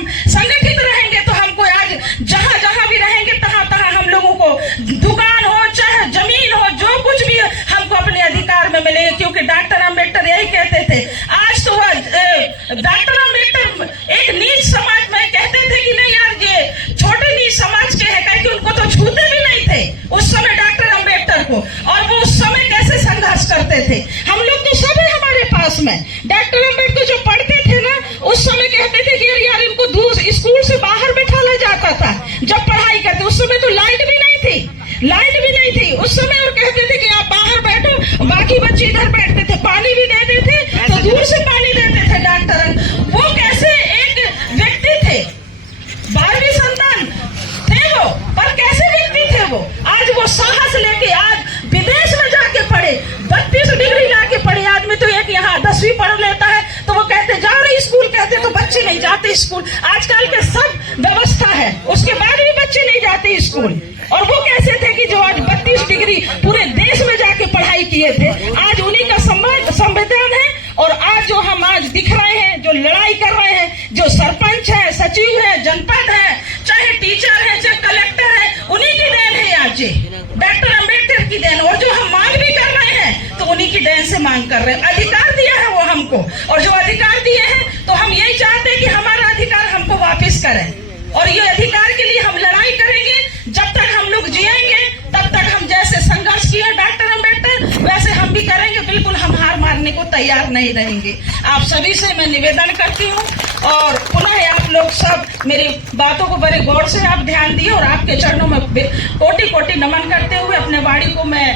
हम संगठित रहेंगे तो हमको आज जहां जहां भी रहेंगे तहां तहां हम लोगों को दुकान हो चाहे जमीन हो जो कुछ भी हमको अपने अधिकार में मिलेगा, क्योंकि डॉक्टर अम्बेडकर यही कहते थे। आज तो डॉक्टर अम्बेडकर एक नीच समाज में कहते थे कि नहीं यार ये छोटे नीच समाज के है, क्योंकि उनको तो छूते भी नहीं थे उस समय डॉक्टर अम्बेडकर को, और वो उस समय कैसे संघर्ष करते थे। हम लोग तो सब है हमारे पास में। डॉक्टर अम्बेडकर जो पढ़ते थे ना उस समय कहते थे कि यार इनको दूर स्कूल से बाहर बैठाया जाता था जब पढ़ाई करते। उस समय तो लाइट भी नहीं थी उस समय, और कहते थे कि आप बाहर बैठो, बाकी बच्चे इधर बैठते थे। पानी भी देते थे तो दूर से पानी देते थे डॉक्टर। वो कैसे एक व्यक्ति थे, 12वीं संतान थे वो, पर कैसे व्यक्ति थे वो। आज वो साहस लेके आज विदेश में जाके पढ़े, 32 डिग्री लाके पढ़े आदमी। तो एक यहाँ 10वीं पढ़ लेता है तो वो कहते जा रहे स्कूल, कहते तो बच्चे नहीं जाते स्कूल। आजकल के सब व्यवस्था है, उसके बाद भी बच्चे नहीं जाते स्कूल। और वो कैसे थे कि जो आज 32 डिग्री पूरे देश में जाके पढ़ाई किए थे, आज उन्हीं का संविधान है। और आज जो हम आज दिख रहे हैं, जो लड़ाई कर रहे हैं, जो सरपंच है, सचिव है, जनपद है, चाहे टीचर है, चाहे कलेक्टर है, उन्हीं की देन है आज, डॉक्टर अम्बेडकर की देन। और जो हम मांग भी कर रहे हैं तो उन्हीं की देन से मांग कर रहे हैं। अधिकार दिया है वो हमको, और जो अधिकार दिए हैं तो हम यही चाहते हैं कि हमारा अधिकार हमको वापस करें। और ये अधिकार के लिए हम लड़ाई करेंगे। जब तक हम लोग जिएंगे तब तक हम जैसे संघर्ष किया डॉक्टर अम्बेडकर वैसे हम भी करेंगे। बिल्कुल हम हार मानने को तैयार नहीं रहेंगे। आप सभी से मैं निवेदन करती हूँ, और पुनः आप लोग सब मेरी बातों को बड़े गौर से आप ध्यान दिए, और आपके चरणों में कोटि कोटि नमन करते हुए अपने वाणी को मैं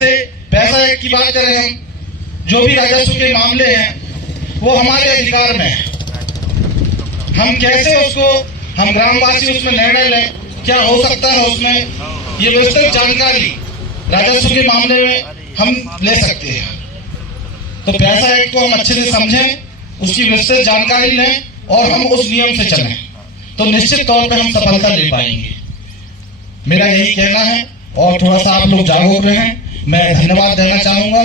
पैसा की बात करें, जो भी राजस्व के मामले हैं वो हमारे अधिकार में है। हम कैसे उसको हम ग्रामवासी उसमें निर्णय लें, क्या हो सकता है उसमें, ये विस्तृत जानकारी राजस्व के मामले में हम ले सकते हैं। तो पैसा एक्ट को हम अच्छे से समझें, उसकी विस्तृत जानकारी लें और हम उस नियम से चलें, तो निश्चित तौर पर हम सफलता ले पाएंगे। मेरा यही कहना है, और थोड़ा सा आप लोग जागरूक रहें। मैं धन्यवाद देना चाहूंगा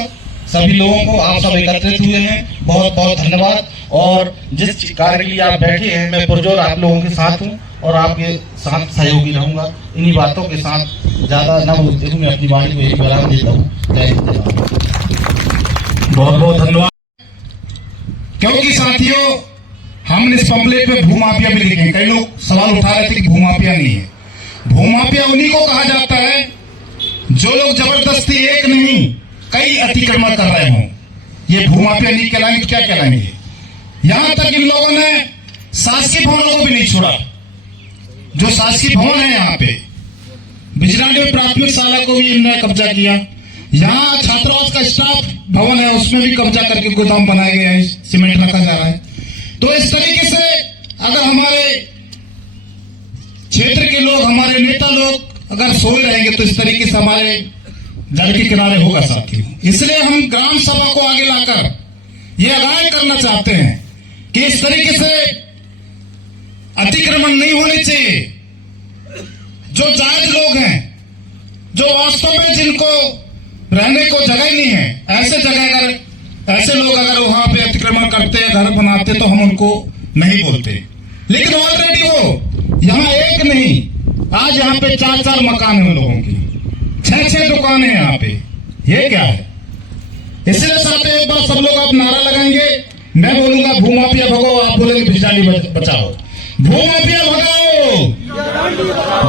सभी लोगों को, आप सब एकत्रित हुए हैं, बहुत बहुत धन्यवाद। और जिस कार्य के लिए आप बैठे हैं, मैं पुरजोर आप लोगों के साथ हूँ और आपके साथ सहयोगी रहूंगा। इन्हीं बातों के साथ ज्यादा न बोलते हुए मैं अपनी वाणी को यही विराम देता हूँ। जय हिंद। बहुत बहुत धन्यवाद। क्योंकि साथियों, हमने इस पंपलेट में भूमाफिया भी लिखे हैं। कई लोग सवाल उठा रहे थे कि भूमाफिया नहीं है। भूमाफिया उन्हीं को कहा जाता है जो लोग जबरदस्ती एक नहीं कई अतिक्रमण कर रहे हों। ये भूमाफिया नहीं कहलाएंगे, क्या कहलाएंगे। यहां तक इन लोगों ने शासकीय भवनों को भी नहीं छोड़ा। जो शासकीय भवन है यहाँ पे, बिजरानी में प्राथमिक शाला को भी इन्होंने कब्जा किया। यहाँ छात्रावास का स्टाफ भवन है, उसमें भी कब्जा करके गोदाम बनाए गए हैं, सीमेंट रखा जा रहा है। तो इस तरीके से अगर हमारे क्षेत्र के लोग, हमारे नेता लोग अगर सोए रहेंगे तो इस तरीके से हमारे जल के किनारे होगा साथियों। इसलिए हम ग्राम सभा को आगे लाकर ये आगाह करना चाहते हैं कि इस तरीके से अतिक्रमण नहीं होने चाहिए। जो जायज लोग हैं, जो वास्तव में जिनको रहने को जगह ही नहीं है, ऐसे जगह अगर ऐसे लोग अगर वहां पे अतिक्रमण करते हैं, घर बनाते, तो हम उनको नहीं बोलते। लेकिन ऑलरेडी वो यहाँ एक नहीं, आज यहाँ पे 4-4 मकान है उन लोगों की, 6-6 दुकानें हैं यहाँ पे। ये क्या है? इसलिए साथियों, एक बार सब लोग आप नारा लगाएंगे। मैं बोलूंगा भूमाफिया भगाओ, आप बोलेंगे बिजली बचाओ। भूमाफिया भगाओ,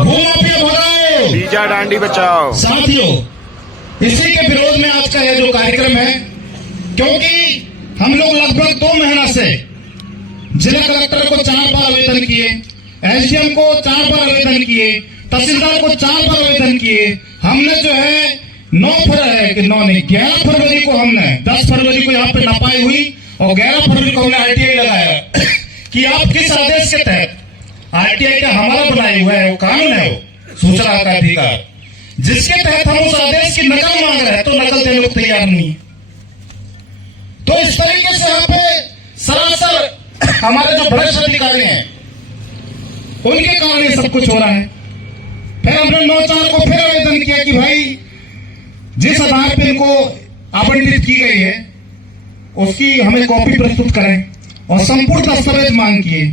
भूमाफिया भगाओ, बीजा डांडी बचाओ। साथियों, इसी के विरोध में आज का यह जो कार्यक्रम है, क्योंकि हम लोग लगभग 2 महीना से जिला कलेक्टर को 4 बार आवेदन किए, एसडीएम को 4 बार आवेदन किए, तहसीलदार को 4 बार आवेदन किए। हमने जो है 11 फरवरी को हमने 10 फरवरी को यहाँ पे नपाई हुई और 11 फरवरी को हमने आरटीआई लगाया कि आप किस आदेश के तहत, आरटीआई का हमारा बनाया हुआ है, वो कानून है, वो सूचना का अधिकार, जिसके तहत हम उस आदेश की नकल मांग रहे हैं, तो नकल देने को तैयार नहीं। तो इस तरीके से यहाँ पे सरासर हमारे जो भ्रष्ट अधिकारी हैं, उनके कारण ये सब कुछ हो रहा है। फिर हमने 9/4 को फिर आवेदन किया कि भाई जिस आधार पर इनको आवंटित की गई है उसकी हमें कॉपी प्रस्तुत करें और संपूर्ण दस्तावेज मांग किए।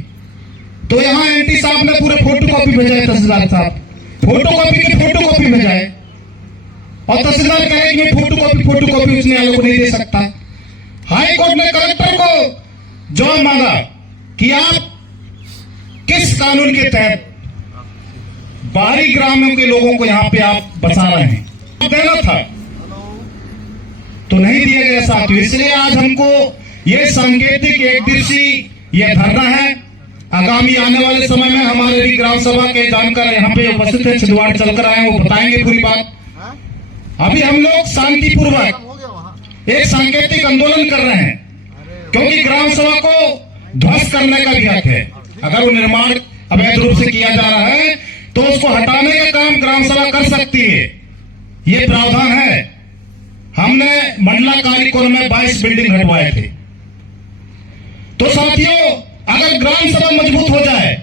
तो यहाँ एंटी साहब ने पूरे फोटो कॉपी भेजा है, तहसीलदार साहब फोटो कॉपी के फोटो कॉपी भेजा है, और तहसीलदार कहे कि फोटो कॉपी उसने आयोग को नहीं दे सकता। हाई कोर्ट ने कलेक्टर को जवाब मांगा कि आप किस कानून के तहत बाहरी ग्रामीणों के लोगों को यहां पे आप बसा रहे हैं, देना था तो नहीं दिया गया साथियों। इसलिए आज हमको ये सांकेतिक एक दिवसीय यह धरना है। आगामी आने वाले समय में हमारे भी ग्राम सभा के जानकार यहाँ पे उपस्थित है, छिंदवाड़ चलकर आए हैं, वो बताएंगे पूरी बात। अभी हम लोग शांतिपूर्वक एक सांकेतिक आंदोलन कर रहे हैं, क्योंकि ग्राम सभा को ध्वस्त करने का भी हक है। अगर वो निर्माण अवैध रूप से किया जा रहा है तो उसको हटाने का काम ग्राम सभा कर सकती है, ये प्रावधान है। हमने मंडला कालीकोट में 22 बिल्डिंग हटवाए थे। तो साथियों, अगर ग्राम सभा मजबूत हो जाए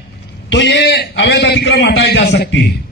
तो ये अवैध अतिक्रमण हटाई जा सकती है।